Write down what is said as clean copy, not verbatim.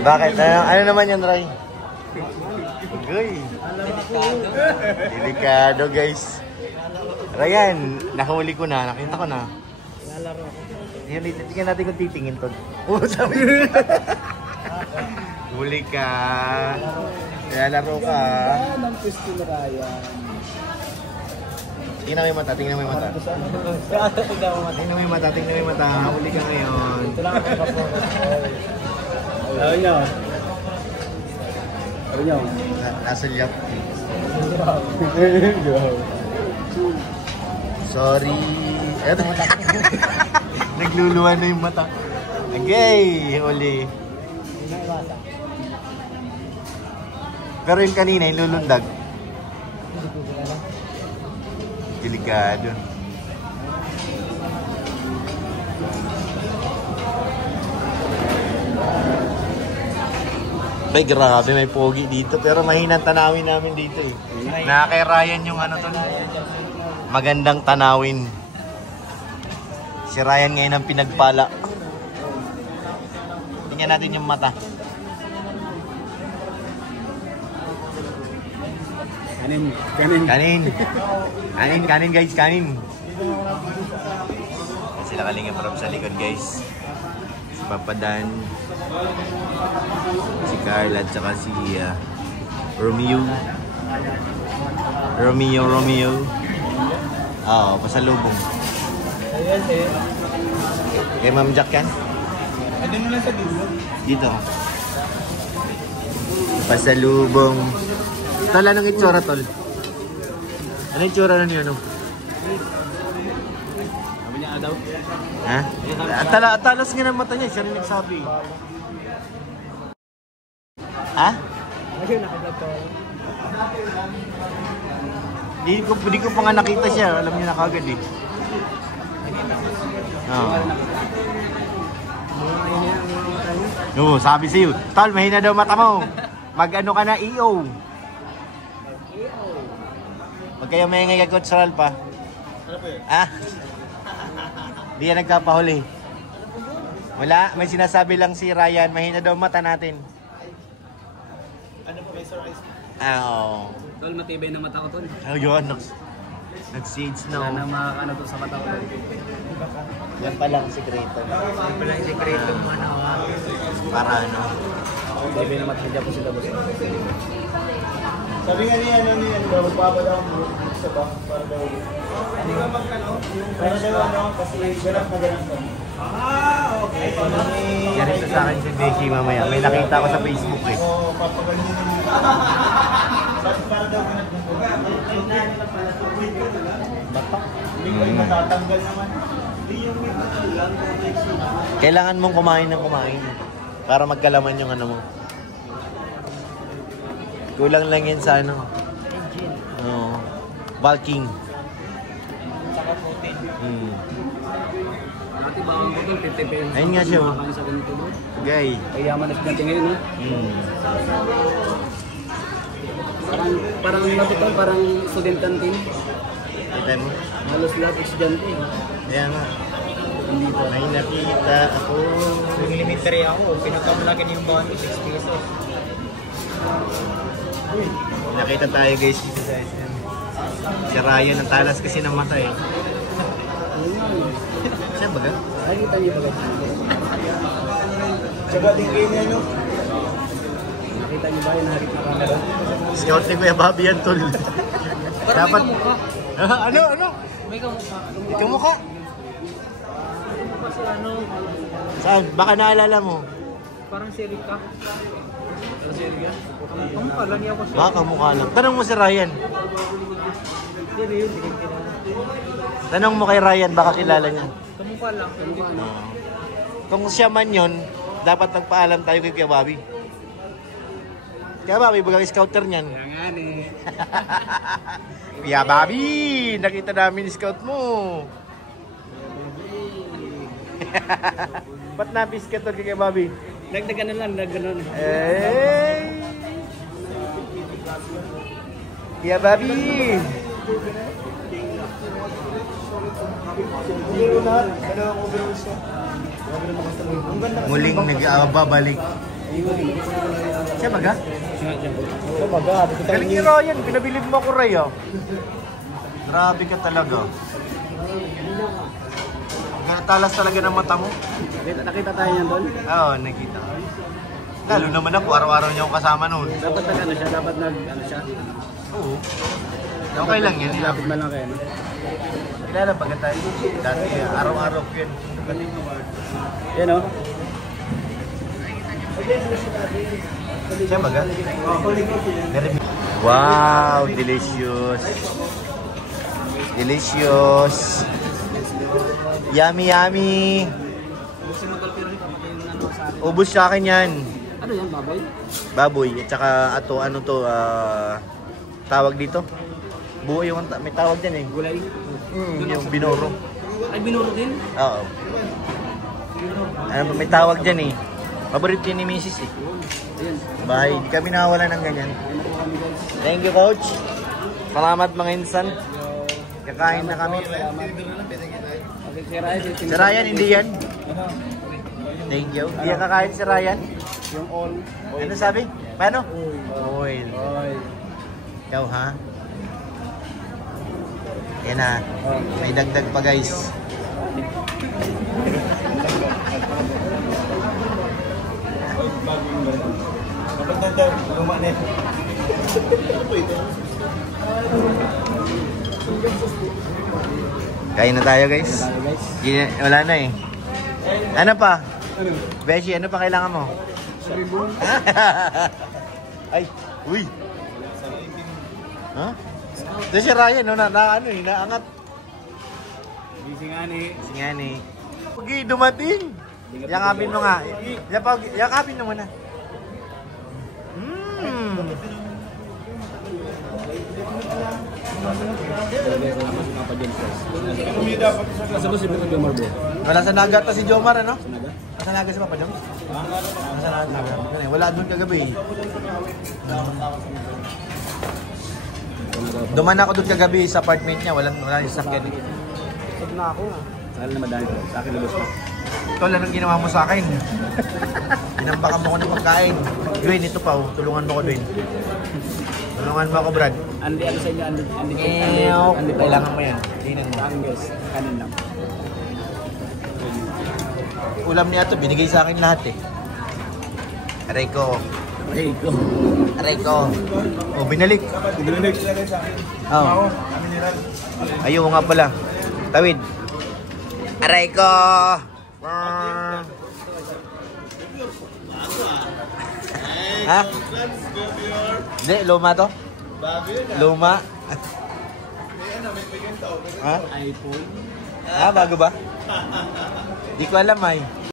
Bakit? Ano naman yan, Ray? Uy. Delikado, guys. Ryan, nakahuli ko na. Nakita ko na. Lalaro ako. Tingnan natin kung titingin to. Oo, sabi. Huli ka. Lalaro ka. Yan ang pwesto na Ryan. Tingnan mo yung mata, tingnan mo yung mata. Tingnan mo yung mata, tingnan mo yung mata. Huli ka ngayon. Ito lang ako po. Ayaw niyo. Ayaw niyo. Nasa liyap. Sorry. Eto. Nagluluwa na yung mata. Okay, huli. Pero yung kanina, yung lulundag. Delikado. Bay, grabe, may pogi dito. Pero mahinang tanawin namin dito eh. Nakakay Ryan yung ano to. Magandang tanawin. Si Ryan ngayon ang pinagpala. Tingnan natin yung mata. Kanin guys, kanin. Sila Kalinga from sa likod guys. Si Papa Dan, si Carla at saka si Romeo. Oo, pasalubong. Kay Ma'am Jack yan? Ano mo lang sa dulo? Dito. Pasalubong. Tol, anong itsura, Tol? Anong itsura na niyo, ano? Sabi niya daw? Ha? Talas nga ng mata niya, siya rin nagsabi. Ha? Ayun, nakablog ko. Di ko pa nga nakita siya, alam niya na kagad eh. Oo, sabi sa'yo, Tol, mahina daw mata mo. Mag-ano ka na, EO. Huwag kayo maingay kay Coach Ral pa. Ano po yun? Ah? Di yan nagkapahuli. Wala, may sinasabi lang si Ryan, mahina daw mata natin. Ano po kay Sir Ice? Oo. Tol, matibay na mata ko, Tol. Oh, yun. Nag-seeds na. Wala na makakano to sa mata ko. Yan pa lang sikreto. Yan pala yung sekreto mo na ako. Para ano? Matibay na mata niya po sila boss. Sabi nga niya, magpapa daw ang sa back para daw. Hindi nga magkano? Para daw kasi ganap na ganap na. Okay. Yan ito sa akin si Beshi mamaya. May nakita ko sa Facebook eh. Oo, papaganyan yung sabi para daw ganap na. Batak? Hindi ko rin matatanggal naman. Kailangan mong kumain ng kumain. Para magkalaman yung ano mo. Kulang lang yan sa ano. Engine. Oo. Bulking. Saka protein. Dati bawang ko to, 50 pesos. Ayun nga siya. Makakain sa ganito bro. Gay. Kaya manas natin ngayon, no? Parang natutal, parang studentan team. Kita mo? Halos lahat estudyante. Kaya nga. May nakita ako. Yung elementary ako, pinakamulakin yung bawang 6 pesos. Nakita tayo guys dito sa SM. Si Ryan, ang talas kasi ng mata eh. Siya ba ga? Nakita niyo ba? Tsaga din kayo niya, no? Nakita niyo ba yung narit na camera? Scout ni Kuya Bobby yan, tol. Dapat... Ano? May kamukha. Ikaw mukha? Kasi ano, Saan? Baka naalala mo. parang si Rika. Parang si Rika? Kamukha lang niya ako siya. Baka mukha lang. Tanong mo si Ryan. Hindi yun, hindi kilala. Tanong mo kay Ryan, baka kilala niya. Kamukha lang. Kamukha lang. Kung siya man yun, dapat magpaalam tayo kay Kuya Bobby. Kuya Bobby, bagang scouter niyan. Kaya nga eh. Kuya Bobby, nakita namin yung scout mo. Ba't na-biscuit kay Kuya Bobby? Nagdagan lang, nagdagan. Hey! Kuya Bobby! Muling nag-babalik Siya baga? Ito baga. Galing ni Ryan, pinabilib mo ako Ray oh. Grabe ka talaga. Talas talaga ng mata mo. Nakita tayo yan doon? Oo, nakita. Lalo naman ako, araw-araw niya ako kasama noon. Dapat nag-ano siya? Dapat nag-ano siya? Oo. Okay lang yan. Lapit man lang kayo, no? Kilala baga tayo. Dati araw-araw ko yan. Yan, oh. Siya baga? Wow, delicious. Delicious. Yummy, yummy. Ubus sa akin yan. Ano yan, baboy? Baboy. At saka ano to, tawag dito. Buo yung, may tawag din eh. Gulay? Yung binuro. Ay, binuro din? Oo. Ano, may tawag dyan eh. Paborito yun ni Mrs. eh. Ayan. Bye. Di kami nakawala ng ganyan. Ayan na po kami, guys. Thank you, Coach. Salamat mga insan. Kakain na kami. Okay, si Ryan. Si Ryan, hindi yan. Thank you. Hindi yan kakain si Ryan. Yung all. Ano sabi? Paano? Oil. Oil. Ikaw ha? Yan na. May dagdag pa guys. Kapag nandang lumanet. Kain na tayo guys. Wala na eh. Ano pa? Beshi, ano pa kailangan mo? Ay, uy. Ha? Ito si Ryan, no? Ano eh, naangat. Singani. Pagi, dumating. Yakapin mo nga. Yakapin mo muna. Wala sa Naga to si Jomar, ano? Nasa Naga si Papa Jom? Nasa Naga. Wala doon kagabi. Duman ako doon kagabi sa apartment niya. Wala yung sakyan. Sab na ako. Saan na madami ko? Sa akin lubos na. Ito lang ang ginawa mo sa akin. Pinampakan mo ko ng pagkain. Dwayne, ito pa. Tulungan mo ko, Dwayne. Tulungan mo ako, Brad. Andi, ano sa inyo? Andi. Kailangan mo yan. Tingnan mo. Saan, guys? Kanin lang. Ulam niya ito. Binigay sa akin lahat eh. Aray ko. Aray ko. Oh, binalik. Binalik talaga sa akin. Oo. Ayaw nga pala. Tawid. Aray ko. Ha? Hindi, luma to? Luma? Ha? iPhone. Ah, bago ba? Di ko alam ay.